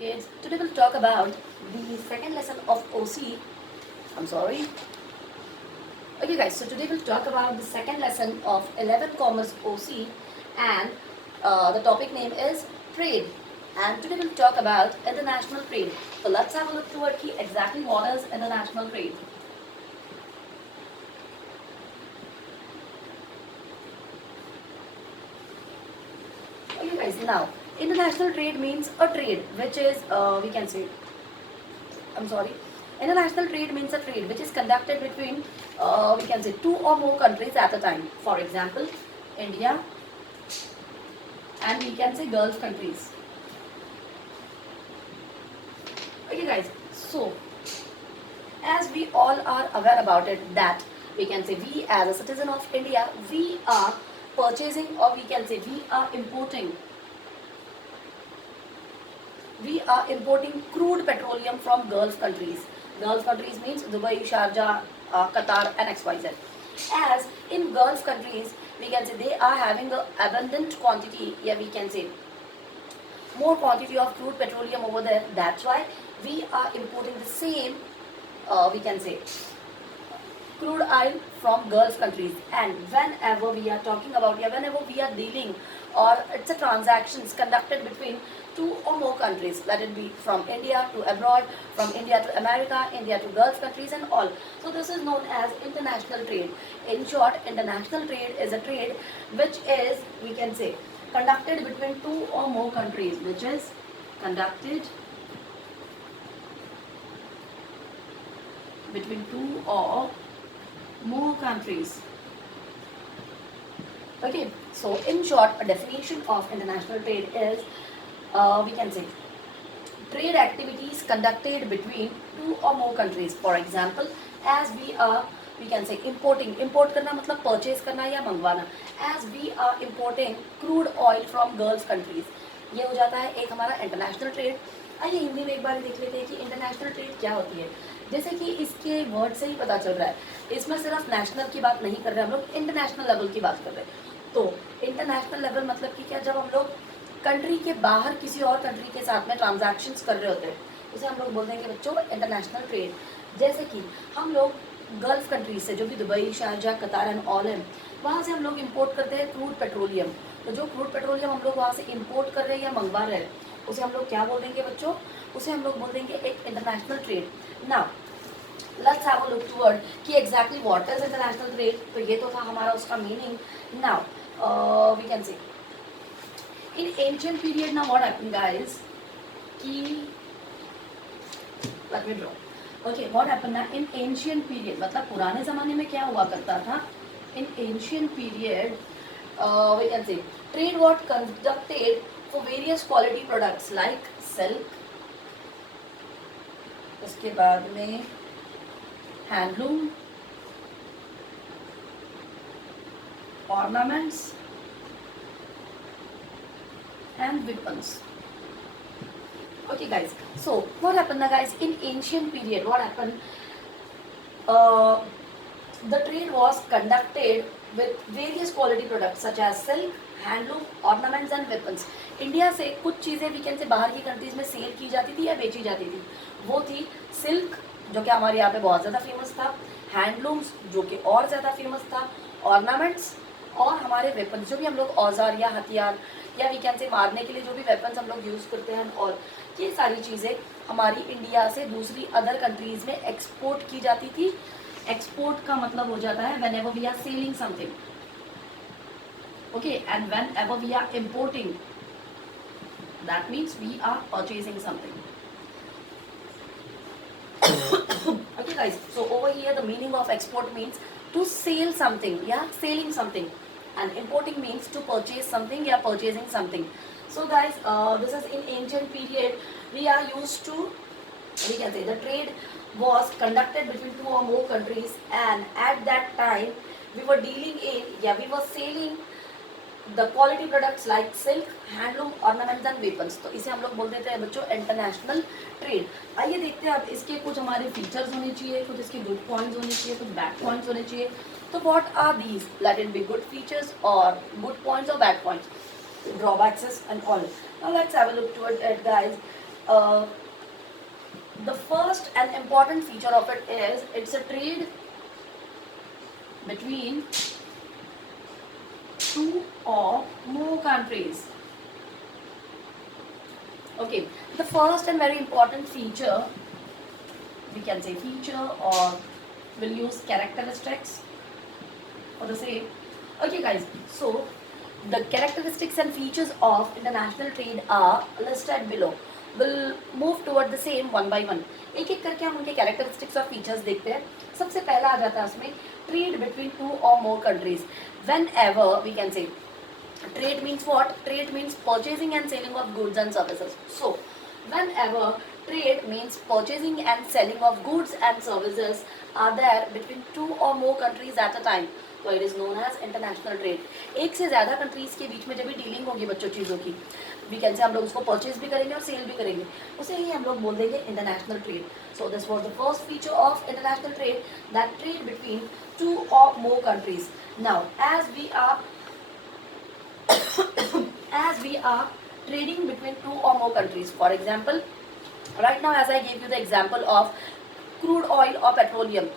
Kids, today we'll talk about the second lesson of OC. I'm sorry. Okay, guys, so today we'll talk about the second lesson of 11 Commerce OC, and the topic name is trade. And today we'll talk about international trade. So let's have a look toward exactly what is international trade. Okay, guys, now international trade means a trade which is, we can say, I'm sorry. International trade means a trade which is conducted between, we can say, two or more countries at a time. For example, India and we can say Gulf countries. Okay, guys. So, as we all are aware about it, that we can say we as a citizen of India, we are purchasing or we can say we are importing crude petroleum from Gulf countries. Gulf countries means Dubai, Sharjah, Qatar, and XYZ. As in Gulf countries, we can say they are having a abundant quantity, yeah, we can say more quantity of crude petroleum over there. That's why we are importing the same, we can say, crude oil from Gulf countries. And whenever we are talking about, yeah, whenever we are dealing or it's a transactions conducted between two or more countries, let it be from India to abroad, from India to America, India to Gulf countries and all. So this is known as international trade. In short, international trade is a trade which is, we can say, conducted between two or more countries, which is conducted between two or more countries. Okay, so in short, a definition of international trade is, we can say, trade activities conducted between two or more countries. For example, as we can say importing, import करना मतलब purchase करना या मंगवाना. As we are importing crude oil from Gulf countries, ये हो जाता है एक हमारा इंटरनेशनल ट्रेड. आइए हिंदी में एक बार देख लेते हैं कि इंटरनेशनल ट्रेड क्या होती है. जैसे कि इसके वर्ड से ही पता चल रहा है, इसमें सिर्फ नेशनल की बात नहीं कर रहे हम लोग, इंटरनेशनल लेवल की बात कर रहे हैं. तो इंटरनेशनल लेवल मतलब कि क्या, जब हम लोग कंट्री के बाहर किसी और कंट्री के साथ में ट्रांजैक्शंस कर रहे होते हैं, उसे हम लोग बोलते हैं कि बच्चों इंटरनेशनल ट्रेड. जैसे कि हम लोग गल्फ कंट्रीज से, जो भी दुबई, शारजा, कतार एंड ऑल है, वहाँ से हम लोग इंपोर्ट करते हैं क्रूड पेट्रोलियम. तो जो क्रूड पेट्रोलियम हम लोग वहाँ से इंपोर्ट कर रहे हैं या मंगवा रहे हैं, उसे हम लोग क्या बोल देंगे बच्चों, उसे हम लोग बोल देंगे एक international trade. Now let's have a look toward कि exactly what is international trade. तो ये तो था हमारा उसका meaning. Now we can say in ancient period, now what happened guys, ki, let me draw. Okay, what happened ना in ancient period, मतलब पुराने ज़माने में क्या हुआ करता था. In ancient period, we can say trade was conducted for various quality products like silk, उसके बाद में handloom, ornaments and weapons. Okay guys, so what happened now guys, in ancient period what happened, uh, the trade was conducted with various quality products such as silk, handloom, ornaments and weapons. India से कुछ चीज़ें we can से बाहर की countries में cell की जाती थी या बेची जाती थी. वो थी सिल्क, जो कि हमारे यहाँ पे बहुत ज़्यादा फेमस था, हैंडलूम्स जो कि और ज़्यादा फेमस था, ऑर्नामेंट्स और हमारे वेपन्स, जो भी हम लोग औजार या हथियार या वी कैन से मारने के लिए जो भी वेपन्स हम लोग यूज़ करते हैं, और ये सारी चीज़ें हमारी इंडिया से दूसरी अदर कंट्रीज़ में एक्सपोर्ट की जाती थी. एक्सपोर्ट का मतलब हो जाता है whenever we are selling something, okay, and whenever we are importing, that means we are purchasing something. Okay guys, so over here the meaning of export means to sell something, yeah, selling something, and importing means to purchase something, yeah, purchasing something. So guys, this is in ancient period we are used to, we can say the trade was conducted between two or more countries, and at that time we were dealing in, yeah, we were selling the quality products like silk, handloom, ornaments and weapons. तो इसे हम लोग बोल देते हैं बच्चों international trade. आइए देखते हैं अब इसके कुछ हमारे फीचर्स होने चाहिए, कुछ इसके गुड पॉइंट्स होने चाहिए, कुछ बैड पॉइंट्स होने चाहिए. तो what are these, let it be good features और गुड पॉइंट्स और bad points, drawbacks and all. Now let's have a look toward it guys. uh, the first and important feature of it is it's a trade between two or more countries. Okay, the first and very important feature, we can say feature, or we'll use characteristics for the same. Okay guys, so the characteristics and features of international trade are listed below. We'll move toward the same one by one. एक एक करके हम उनके characteristics और features देखते हैं. सबसे पहला आ जाता है उसमें trade between two or more countries. Whenever we can say trade means what? Trade means purchasing and selling of goods and services. So whenever trade means purchasing and selling of goods and services are there between two or more countries at a time, तो it is known as international trade. एक से ज़्यादा countries के बीच में जब भी dealing होगी बच्चों चीज़ों की, वी कैन से हम लोग उसको परचेज भी करेंगे और सेल भी करेंगे, उसे ही हम लोग बोल देंगे international trade. So this was the first feature of international trade, that trade between two और मोर कंट्रीज. नाउ as we are trading between two or more countries, for example, right now as I gave you the example of crude oil or petroleum,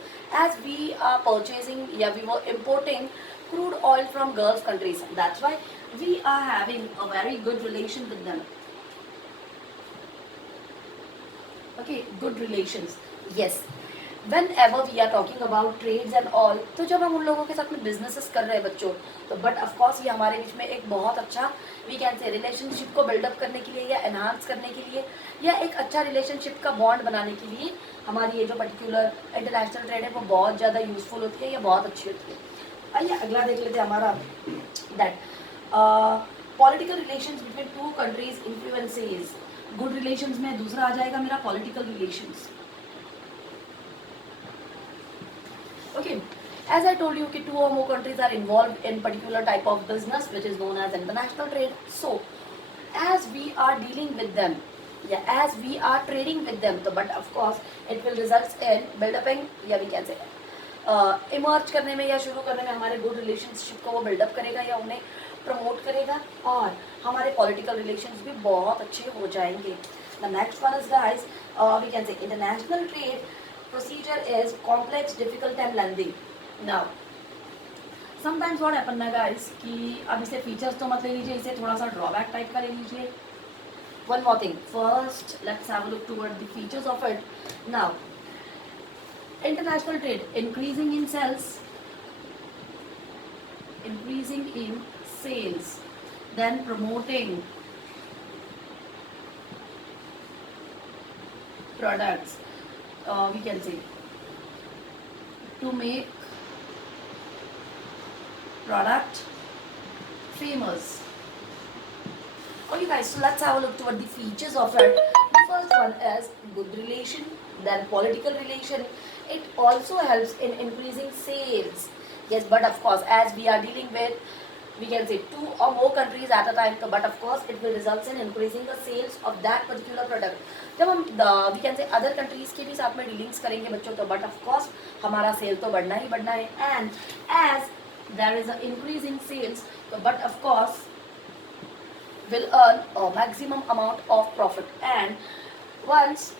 as we are purchasing, yeah, we were importing crude oil from Gulf countries, that's why we are having a very good relation with them. Okay, good relations, yes. Whenever we are talking about trades and all, तो जब हम उन लोगों के साथ में businesses कर रहे हैं बच्चों, तो बट ऑफ कोर्स ये हमारे बीच में एक बहुत अच्छा वी कैन से रिलेशनशिप को बिल्डअप करने के लिए या एनहांस करने के लिए या एक अच्छा रिलेशनशिप का बॉन्ड बनाने के लिए हमारी ये जो पर्टिकुलर इंटरनेशनल ट्रेड है वो बहुत ज़्यादा यूजफुल होती है या बहुत अच्छी होती है. आइए अगला देख लेते हैं हमारा, that political relations between two countries influences. Good relations में दूसरा आ जाएगा मेरा political relations. Okay, as I told you, कि two or more countries are involved in particular type of business which is known as international trade. So, as we are dealing with them, yeah, as we are trading with them, so but of course it will result in build-uping, yeah, we can say emerge करने में या शुरू करने में हमारे good relationship को वो build-up करेगा या उन्हें promote करेगा और हमारे political relations भी बहुत अच्छे हो जाएंगे. The next one is guys, we can say international trade procedure is complex, difficult and lengthy. Now sometimes what happen ना guys कि अब इसे features तो मत ले लीजिए, इसे थोड़ा सा drawback टाइप का ले लीजिए. One more thing, first let's have a look toward the features of it. Now international trade, increasing in sales, then promoting products, we can say to make product famous. Okay guys, so let's have a look toward the features of it. The first one is good relation, then political relation. It also helps in increasing sales. Yes, but of course as we are dealing with, we can say two or more countries at a time, but of course it will result in increasing the sales of that particular product. जब हम we can say other countries के भी साथ में dealings करेंगे बच्चों, तो but of course हमारा सेल तो बढ़ना ही बढ़ना है. And as there is an increase in sales, so but of course will earn a maximum amount of profit. And once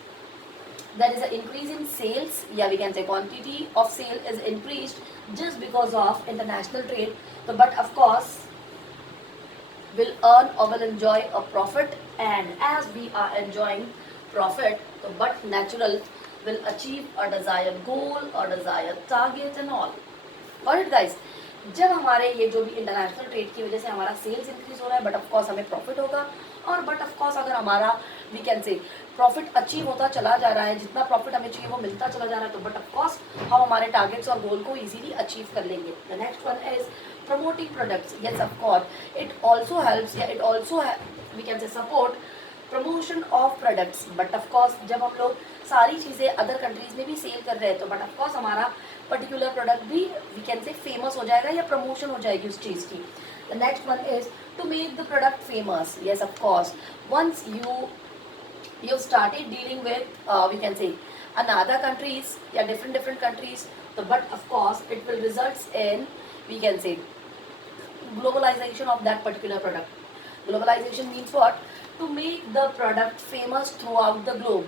there is an increase in sales, yeah, we can say quantity of sale is increased just because of international trade, so but of course will earn or will enjoy a profit. And as we are enjoying profit, so but natural will achieve a desired goal or desired target and all. Alright guys, जब हमारे ये जो भी international trade की वजह से हमारा sales increase हो रहा है, बट ऑफ कोर्स हमें प्रॉफिट होगा. और बट ऑफ कोर्स अगर हमारा we can say profit achieve होता चला जा रहा है, जितना प्रॉफिट हमें चाहिए वो मिलता चला जा रहा है, तो बट ऑफ कोर्स हम हमारे टारगेट्स और गोल को इजीली अचीव कर लेंगे. The next one is promoting products. Yes, of course it also helps, yeah, it also we can say support promotion of products. but of course जब हम लोग सारी चीज़ें अदर कंट्रीज में भी सेल कर रहे हैं, तो बट ऑफ कोर्स हमारा पर्टिकुलर प्रोडक्ट भी वी कैन से फेमस हो जाएगा या प्रमोशन हो जाएगी उस चीज़ की. The next one is to make the product famous. Yes of course once you started dealing with we can say another countries, yeah, different countries, so but of course it will results in we can say globalization of that particular product. Globalization means what? to make the product famous throughout the globe.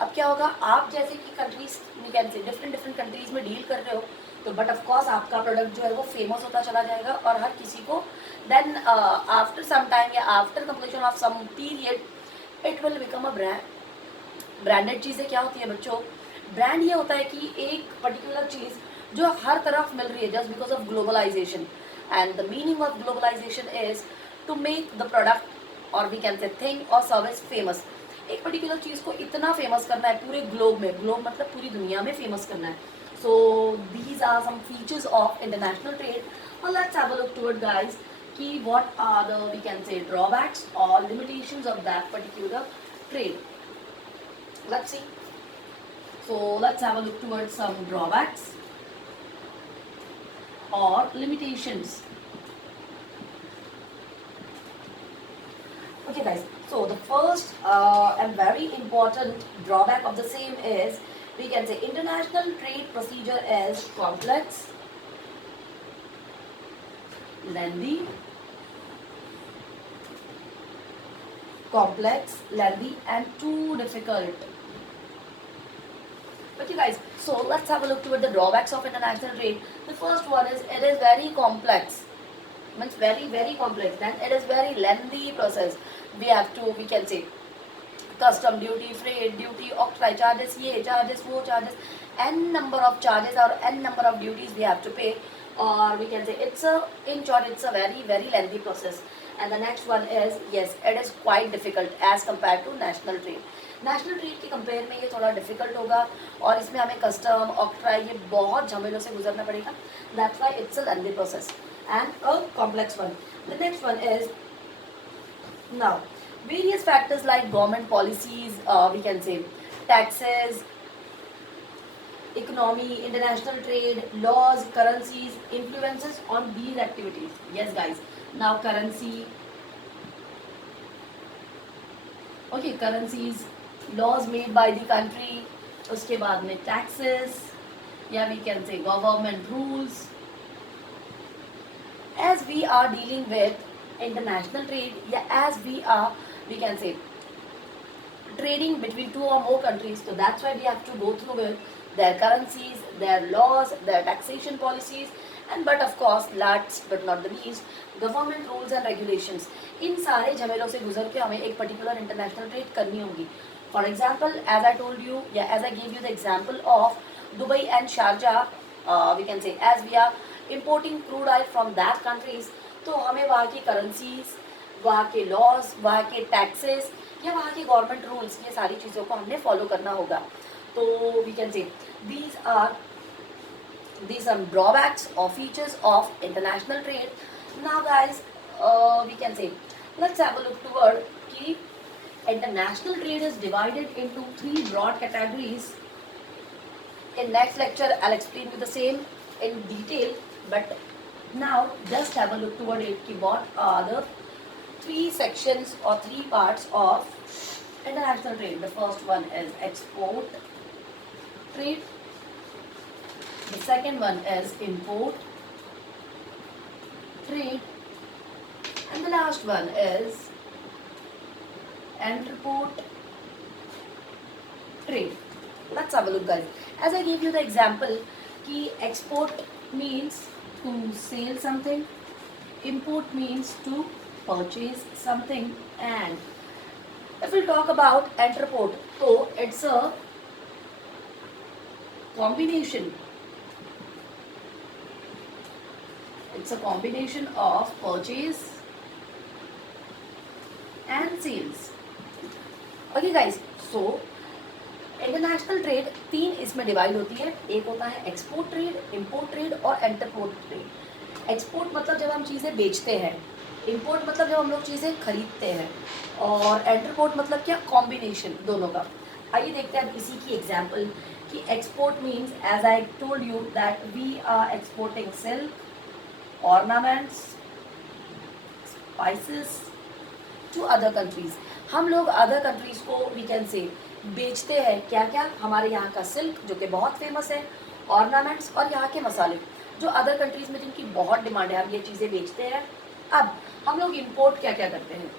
अब क्या होगा, आप जैसे कि countries can say different countries में deal कर रहे हो, तो बट ऑफ कोर्स आपका प्रोडक्ट जो है वो फेमस होता चला जाएगा और हर किसी को देन आफ्टर सम टाइम या after completion of some period it will become a brand. Branded चीज़ें क्या होती है बच्चों, ब्रांड ये होता है कि एक पर्टिकुलर चीज़ जो हर तरफ मिल रही है just because of globalization, and the meaning of globalization is to make the product और वी कैन से थिंग और सर्विस फेमस। एक पर्टिकुलर चीज़ को इतना फेमस करना है पूरे ग्लोब में, ग्लोब मतलब पूरी दुनिया में फेमस करना है। So these are some features of international trade. और let's have a look toward guys कि what are the we can say drawbacks और limitations of that particular trade. Let's see. So let's have a look towards some drawbacks or limitations. Okay guys, so the first and very important drawback of the same is we can say international trade procedure is complex, lengthy, and too difficult. Okay guys, so let's have a look toward the drawbacks of international trade. The first one is it is very complex, means very complex, then it is very lengthy process. We have to, we can say, custom duty, freight duty, octroi charges, ye charges, wo charges, n number of charges or n number of duties we have to pay, or we can say it's a, in short, it's a very lengthy process. And the next one is yes, it is quite difficult as compared to national trade. National trade के compare में ये थोड़ा difficult होगा और इसमें हमें custom octroi ये बहुत झमेलों से गुजरना पड़ेगा। That's why it's a lengthy process and a complex one. The next one is now various factors like government policies, we can say taxes, economy, international trade, laws, currencies influences on these activities. Yes guys, now currency, okay, currencies, laws made by the country, उसके बाद में taxes या we can say government rules. As we are dealing with international trade, yeah, as we are, we can say, trading between two or more countries, so that's why we have to go through with their currencies, their laws, their taxation policies, and but of course last but not the least government rules and regulations. इन सारे झमेलों से गुजर के हमें एक particular international trade करनी होगी. For example as I told you या as I give you the example of Dubai and Sharjah, we can say as we are importing crude oil from that countries, तो हमें वहाँ की currencies, वहाँ के laws, वहाँ के टैक्सेस या वहाँ के गवर्नमेंट रूल्स, ये सारी चीज़ों को हमने फॉलो करना होगा. तो we can say these are some drawbacks or features of international trade. Now guys, we can say let's have a look toward कि international trade is divided into three broad categories. In next lecture I'll explain you the same in detail, but now just have a look toward it कि what are the three sections or three parts of international trade. The first one is export trade, the second one is import trade, and the last one is entrepot trade. Let's have a look guys. As I gave you the example कि export means to sell something, import means to purchase something, and if we talk about entrepot, so it's a combination. It's a combination of purchase and sales. Okay guys, so international trade तीन इसमें divide होती है. एक होता है export trade, import trade और एंटरपोर्ट trade. Export मतलब जब हम चीज़ें बेचते हैं, इम्पोर्ट मतलब जब हम लोग चीज़ें खरीदते हैं, और एंटरपोर्ट मतलब क्या, कॉम्बिनेशन दोनों का. आइए देखते हैं अब इसी की एग्जांपल कि export means as I told you that we are exporting silk, ornaments, spices to other countries. हम लोग अदर कंट्रीज को वी कैन से बेचते हैं क्या क्या, हमारे यहाँ का सिल्क जो कि बहुत फेमस है, ऑर्नामेंट्स और यहाँ के मसाले जो अदर कंट्रीज़ में जिनकी बहुत डिमांड है, हम ये चीज़ें बेचते हैं. अब हम लोग इंपोर्ट क्या क्या करते हैं,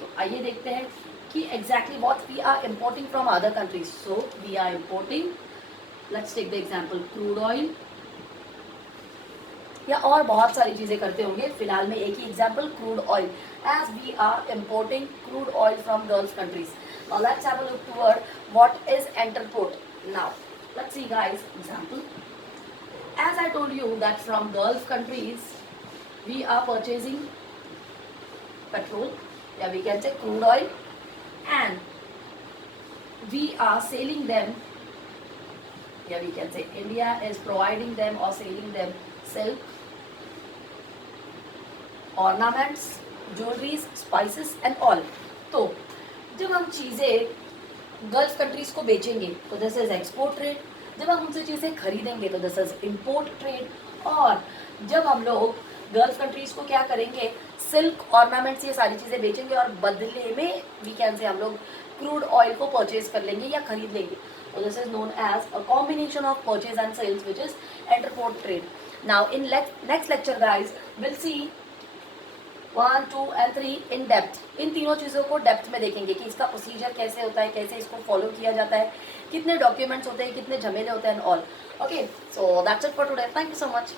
तो आइए देखते हैं कि exactly what we are importing from other countries. So we are importing, let's take the example crude oil, या और बहुत सारी चीज़ें करते होंगे. फिलहाल में एक ही example crude oil, as we are importing crude oil from Gulf countries. Now let's have a look toward what is interport. Now let's see guys example. As I told you that from Gulf countries we are purchasing petrol, yeah we can say crude oil, and we are selling them, yeah we can say India is providing them or selling them silk, ornaments, jewelries, spices and all. तो जब हम चीज़ें gulf countries को बेचेंगे तो this is export trade. जब हम उनसे चीज़ें खरीदेंगे तो दिस इज़ इम्पोर्ट ट्रेड. और जब हम लोग गल्फ कंट्रीज़ को क्या करेंगे, सिल्क, ऑर्नामेंट्स, ये सारी चीज़ें बेचेंगे और बदले में वी कैन से हम लोग क्रूड ऑयल को परचेज कर लेंगे या खरीद लेंगे. तो this is known as a combination of purchase and sales which is entrepot trade. Now in next lecture guys will see 1, 2 and 3 in depth. इन तीनों चीज़ों को डेप्थ में देखेंगे कि इसका प्रोसीजर कैसे होता है, कैसे इसको फॉलो किया जाता है, कितने डॉक्यूमेंट्स होते हैं, कितने झमेले होते हैं, all. Okay, so that's it for today. Thank you so much.